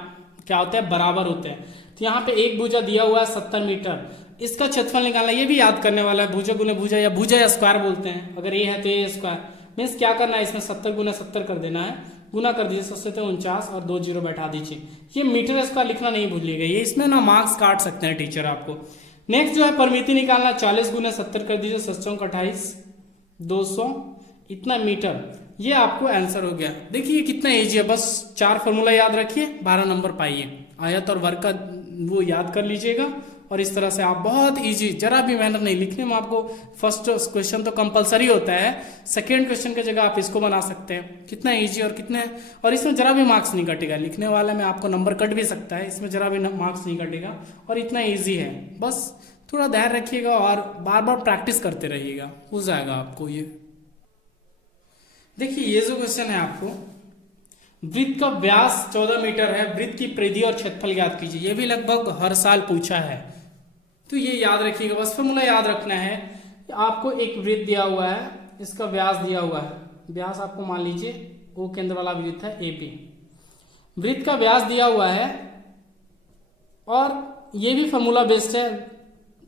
क्या होते हैं, बराबर होते हैं। तो यहाँ पे एक भुजा दिया हुआ है 70 मीटर, इसका क्षेत्रफल निकालना, ये भी याद करने वाला है, भुजा गुने भुजा या भुजा स्क्वायर बोलते हैं। अगर ये है तो ये स्क्वायर मीन्स क्या करना है, इसमें 70 गुना 70 कर देना है, गुना कर दीजिए, 49 और 2 जीरो बैठा दीजिए। ये मीटर स्क्वायर लिखना नहीं भूलिएगा, ये इसमें ना मार्क्स काट सकते हैं टीचर आपको। नेक्स्ट जो है परिमिति निकालना, 40 गुना 70 कर दीजिए, 7 28 200 इतना मीटर। ये आपको आंसर हो गया। देखिए कितना इजी है, बस 4 फॉर्मूला याद रखिए, 12 नंबर पाइए। आयत और वर्ग का वो याद कर लीजिएगा और इस तरह से आप बहुत इजी, जरा भी मेहनत नहीं। लिखने में आपको फर्स्ट क्वेश्चन तो कंपलसरी होता है, सेकेंड क्वेश्चन की जगह आप इसको बना सकते हैं। कितना इजी और कितने, और इसमें जरा भी मार्क्स नहीं कटेगा। लिखने वाले में आपको नंबर कट भी सकता है, इसमें जरा भी मार्क्स नहीं कटेगा और इतना ईजी है। बस थोड़ा ध्यान रखिएगा और बार बार प्रैक्टिस करते रहिएगा, हो जाएगा आपको ये। देखिए ये जो क्वेश्चन है आपको, वृत्त का व्यास 14 मीटर है, वृत्त की परिधि और क्षेत्रफल ज्ञात कीजिए। ये भी लगभग हर साल पूछा है, तो ये याद रखिएगा। बस फॉर्मूला याद रखना है। आपको एक वृत्त दिया हुआ है, इसका व्यास दिया हुआ है, व्यास आपको मान लीजिए वो केंद्र वाला वृत्त है AP। वृत्त का व्यास दिया हुआ है और ये भी फॉर्मूला बेस्ड है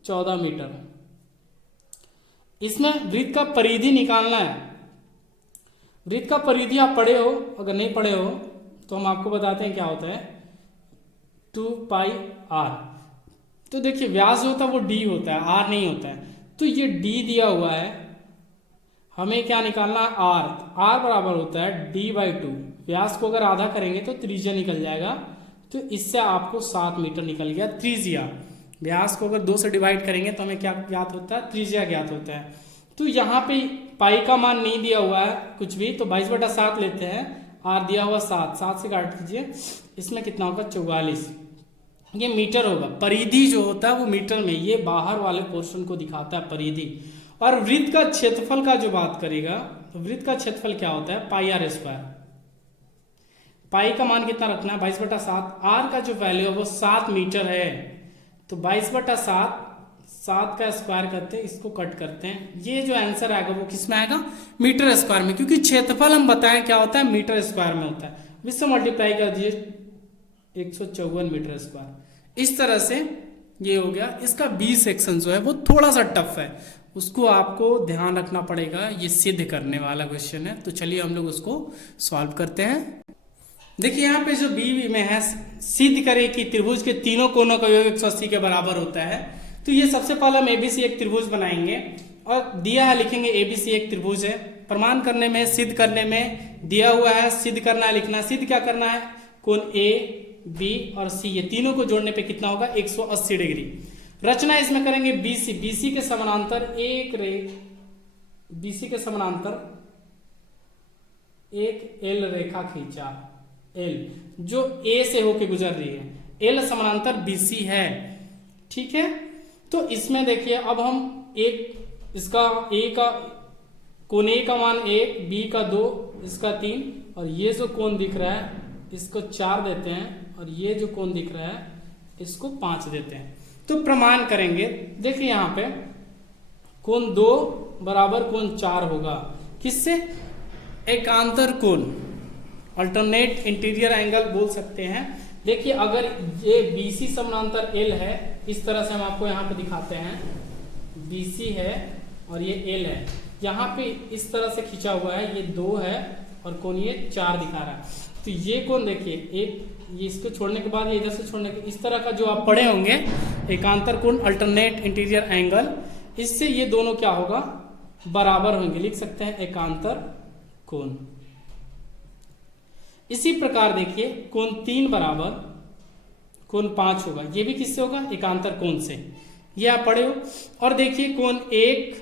14 मीटर। इसमें वृत्त का परिधि निकालना है। वृत्त का परिधि आप पढ़े हो, अगर नहीं पढ़े हो तो हम आपको बताते हैं क्या होता है, 2πr। तो देखिए व्यास जो होता है वो d होता है, r नहीं होता है। तो ये d दिया हुआ है, हमें क्या निकालना है, r बराबर होता है d/2। व्यास को अगर आधा करेंगे तो त्रिज्या निकल जाएगा, तो इससे आपको 7 मीटर निकल गया त्रिज्या। व्यास को अगर 2 से डिवाइड करेंगे तो हमें क्या ज्ञात होता है, त्रिज्या ज्ञात होता है। तो यहाँ पे पाई का मान नहीं दिया हुआ है कुछ भी, तो 22/7 लेते हैं। r दिया हुआ 7 से काट दीजिए, इसमें कितना होगा 44। ये मीटर होगा। परिधि जो होता है वो मीटर में, ये बाहर वाले पोर्शन को दिखाता है परिधि। और वृत्त का क्षेत्रफल का जो बात करेगा, तो वृत्त का क्षेत्रफल क्या होता है, πr²। पाई का मान कितना रखना है, 22/7। r का जो वैल्यू है वो 7 मीटर है, तो 22/7 7 का स्क्वायर करते हैं, इसको कट करते हैं। ये जो आंसर आएगा वो किस में आएगा, मीटर स्क्वायर में, क्योंकि क्षेत्रफल हम बताएं क्या होता है, मीटर स्क्वायर में होता है। इससे मल्टीप्लाई कर दिए 154 मीटर स्क्वायर। इस तरह से ये हो गया। इसका बी सेक्शन जो है वो थोड़ा सा टफ है, उसको आपको ध्यान रखना पड़ेगा। ये सिद्ध करने वाला क्वेश्चन है, तो चलिए हम लोग उसको सॉल्व करते हैं। देखिए यहाँ पे जो बी में है, सिद्ध करे कि त्रिभुज के तीनों कोनों का योग 180 के बराबर होता है। तो ये सबसे पहले हम ABC एक त्रिभुज बनाएंगे और दिया है, लिखेंगे ABC एक त्रिभुज है। प्रमाण करने में, सिद्ध करने में दिया हुआ है, सिद्ध करना है, लिखना। सिद्ध क्या करना है, कोण A, B और C, ये तीनों को जोड़ने पे कितना होगा, 180 डिग्री। रचना इसमें करेंगे BC के समानांतर BC के समानांतर एक L रेखा खींचा, L जो A से होके गुजर रही है। L समानांतर BC है, ठीक है। तो इसमें देखिए अब हम एक इसका A का कोण A का मान 1, B का 2, इसका 3, और ये जो कोण दिख रहा है इसको 4 देते हैं, और ये जो कोण दिख रहा है इसको 5 देते हैं। तो प्रमाण करेंगे। देखिए यहाँ पे कोण 2 बराबर कोण 4 होगा, किससे, एकांतर कोण, अल्टरनेट इंटीरियर एंगल बोल सकते हैं। देखिए अगर ये BC समानांतर L है, इस तरह से हम आपको यहाँ पे दिखाते हैं, BC है और ये L है, यहाँ पे इस तरह से खींचा हुआ है, ये 2 है और कोण ये 4 दिखा रहा है। तो ये कोण देखिए, एक ये इसको छोड़ने के बाद ये इधर से छोड़ने के, इस तरह का जो आप पढ़े होंगे एकांतर कोण, अल्टरनेट इंटीरियर एंगल, इससे ये दोनों क्या होगा, बराबर होंगे। लिख सकते हैं एकांतर कोण। इसी प्रकार देखिए कोण 3 बराबर कोण 5 होगा, ये भी किससे होगा, एकांतर कोण से, ये आप पढ़े हो। और देखिए कोण 1,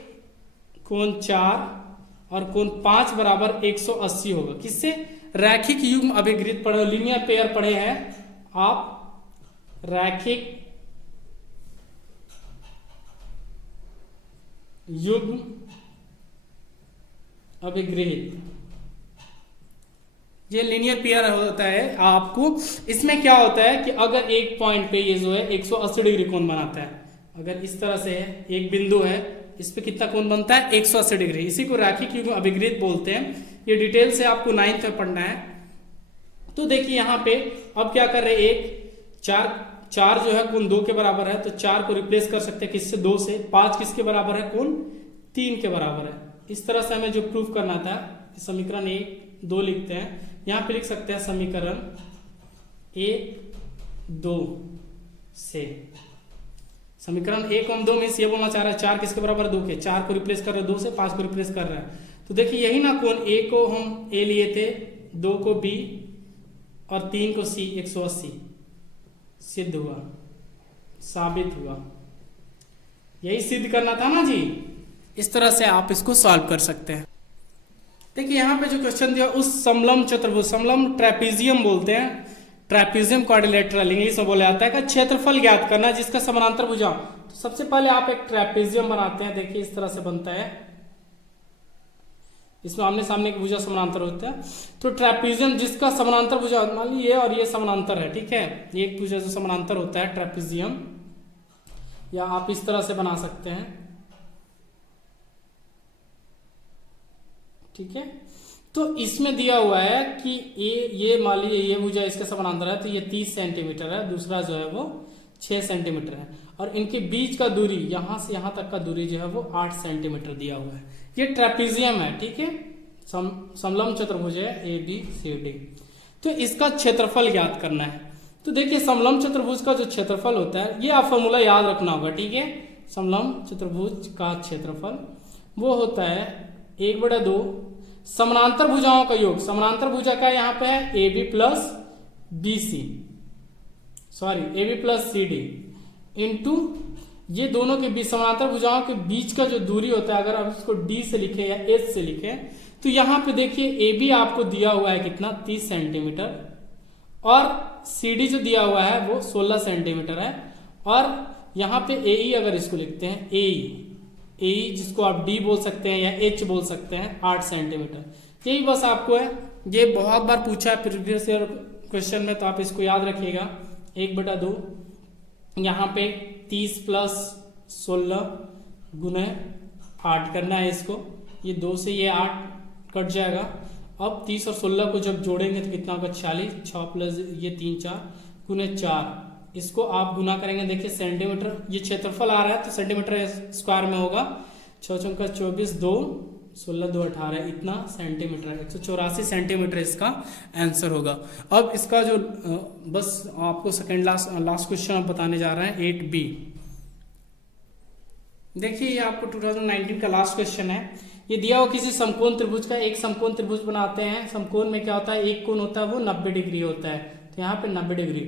कोण 4 और कोण 5 बराबर 180 होगा, किससे, रैखिक युग्म अभिगृहित पढ़े, लीनियर पेयर पढ़े हैं आप, रैखिक युग्म अभिगृहित, ये लीनियर पेयर होता है आपको। इसमें क्या होता है कि अगर एक पॉइंट पे ये जो है 180 डिग्री कोण बनाता है, अगर इस तरह से है, एक बिंदु है, इस पे कितना कोण बनता है, 180 डिग्री, इसी को रैखिक युग्म अभिगृहित बोलते हैं। ये डिटेल से आपको 9th में पढ़ना है। तो देखिए यहाँ पे अब क्या कर रहे हैं, एक 4 जो है कोण 2 के बराबर है, तो 4 को रिप्लेस कर सकते हैं किससे, 2 से। 5 किसके बराबर है, कोण 3 के बराबर है। इस तरह से हमें जो प्रूफ करना था, समीकरण 1, 2 लिखते हैं, यहाँ पे लिख सकते हैं समीकरण 1, 2 से। समीकरण 1 और 2 में ये बोलना चाह रहा है 4 किसके बराबर है, 2 के, 4 को रिप्लेस कर रहे हैं 2 से, 5 को रिप्लेस कर रहे हैं, तो देखिए यही ना कोण ए को हम ए लिए थे, 2 को बी और 3 को सी, 180 सिद्ध हुआ, साबित हुआ। यही सिद्ध करना था ना जी। इस तरह से आप इसको सॉल्व कर सकते हैं। देखिए यहाँ पे जो क्वेश्चन दिया, उस समलंब चतुर्भुज, समलंब ट्रेपीजियम बोलते हैं, ट्रेपीजियम क्वाड्रिलेटरल इंग्लिश में बोला जाता है, का क्षेत्रफल ज्ञात करना जिसका समानांतर भुजा। तो सबसे पहले आप एक ट्रेपीजियम बनाते हैं। देखिए इस तरह से बनता है, इसमें आमने सामने की भुजा समानांतर होता है। तो ट्रेपीजियम जिसका समानांतर भुजा, मान लीजिए ये और ये समानांतर है, ठीक है, एक भुजा जो समानांतर होता है ट्रेपीजियम, या आप इस तरह से बना सकते हैं, ठीक है। तो इसमें दिया हुआ है कि ये मान लीजिए ये भुजा इसके समानांतर है, तो ये 30 सेंटीमीटर है, दूसरा जो है वो 6 सेंटीमीटर है, और इनके बीच का दूरी यहां से यहां तक का दूरी जो है वो 8 सेंटीमीटर दिया हुआ है। ये ट्रेपीजियम है, ठीक है, समलंब चतुर्भुज है ए बी सी डी। तो इसका क्षेत्रफल ज्ञात करना है। तो देखिए समलंब चतुर्भुज का जो क्षेत्रफल होता है, ये आप फॉर्मूला याद रखना होगा, ठीक है। समलंब चतुर्भुज का क्षेत्रफल वो होता है 1/2 समानांतर भुजाओं का योग। समानांतर भुजा का यहाँ पे है A B plus B C, sorry A B plus C D, into ये दोनों के बीच, समानांतर भुजाओं के बीच का जो दूरी होता है, अगर आप इसको डी से लिखे या एच से लिखे, तो यहाँ पे देखिए ए बी आपको दिया हुआ है कितना, 30 सेंटीमीटर, और सी डी जो दिया हुआ है वो 16 सेंटीमीटर है, और यहाँ पे ए ई अगर इसको लिखते हैं ए जिसको आप डी बोल सकते हैं या एच बोल सकते हैं, 8 सेंटीमीटर। यही बस आपको है, ये बहुत बार पूछा है प्रीवियस ईयर क्वेश्चन में, तो आप इसको याद रखिएगा। 1/2 यहाँ पे 30 प्लस 16 गुने 8 करना है इसको, ये 2 से ये 8 कट जाएगा। अब 30 और 16 को जब जोड़ेंगे तो कितना होगा, 40, 6 प्लस ये 3 4 गुने 4, इसको आप गुना करेंगे। देखिए सेंटीमीटर, ये क्षेत्रफल आ रहा है तो सेंटीमीटर स्क्वायर में होगा, 6 चौका 24, 2 16 2 18, इतना सेंटीमीटर है, 184 सेंटीमीटर इसका आंसर होगा। अब इसका जो बस आपको सेकंड लास्ट क्वेश्चन आप बताने जा रहे हैं 8B। देखिए ये आपको 2019 का लास्ट क्वेश्चन है। ये दिया हुआ किसी समकोण त्रिभुज का, एक समकोण त्रिभुज बनाते हैं। समकोण में क्या होता है, एक कोण होता है वो 90 डिग्री होता है, तो यहाँ पे 90 डिग्री।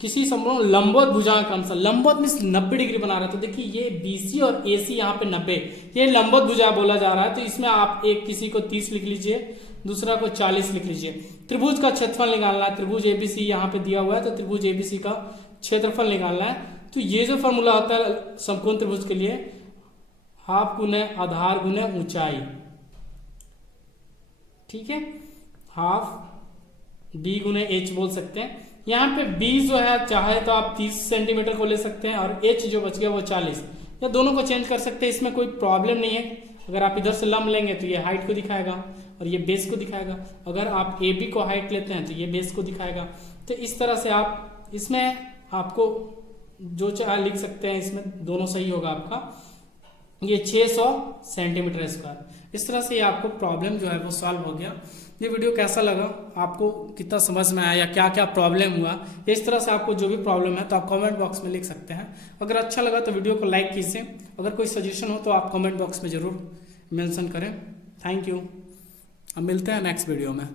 किसी समकोण लंबवत भुजाओं का अनुसार, लंबवत मींस 90 डिग्री बना रहा है, तो देखिए ये BC और AC यहाँ पे 90, ये लंबवत भुजा बोला जा रहा है। तो इसमें आप एक किसी को 30 लिख लीजिए, दूसरा को 40 लिख लीजिए। त्रिभुज का क्षेत्रफल निकालना है, त्रिभुज ABC यहाँ पे दिया हुआ है, तो त्रिभुज ABC का क्षेत्रफल निकालना है। तो ये जो फॉर्मूला होता है समकोण त्रिभुज के लिए, हाफ गुने आधार गुने ऊंचाई, ठीक है, हाफ B गुने H बोल सकते हैं। यहाँ पे B जो है चाहे तो आप 30 सेंटीमीटर को ले सकते हैं, और H जो बच गया वो 40, या दोनों को चेंज कर सकते हैं, इसमें कोई प्रॉब्लम नहीं है। अगर आप इधर से लंब लेंगे तो ये हाइट को दिखाएगा और ये बेस को दिखाएगा, अगर आप AB को हाइट लेते हैं तो ये बेस को दिखाएगा। तो इस तरह से आप इसमें आपको जो चाहे लिख सकते हैं, इसमें दोनों सही होगा आपका। ये 600 सेंटीमीटर स्क्वायर। इस तरह से ये आपको प्रॉब्लम जो है वो सॉल्व हो गया। ये वीडियो कैसा लगा, आपको कितना समझ में आया, या क्या क्या प्रॉब्लम हुआ, इस तरह से आपको जो भी प्रॉब्लम है तो आप कमेंट बॉक्स में लिख सकते हैं। अगर अच्छा लगा तो वीडियो को लाइक कीजिए, अगर कोई सजेशन हो तो आप कमेंट बॉक्स में ज़रूर मेंशन करें। थैंक यू, अब मिलते हैं नेक्स्ट वीडियो में।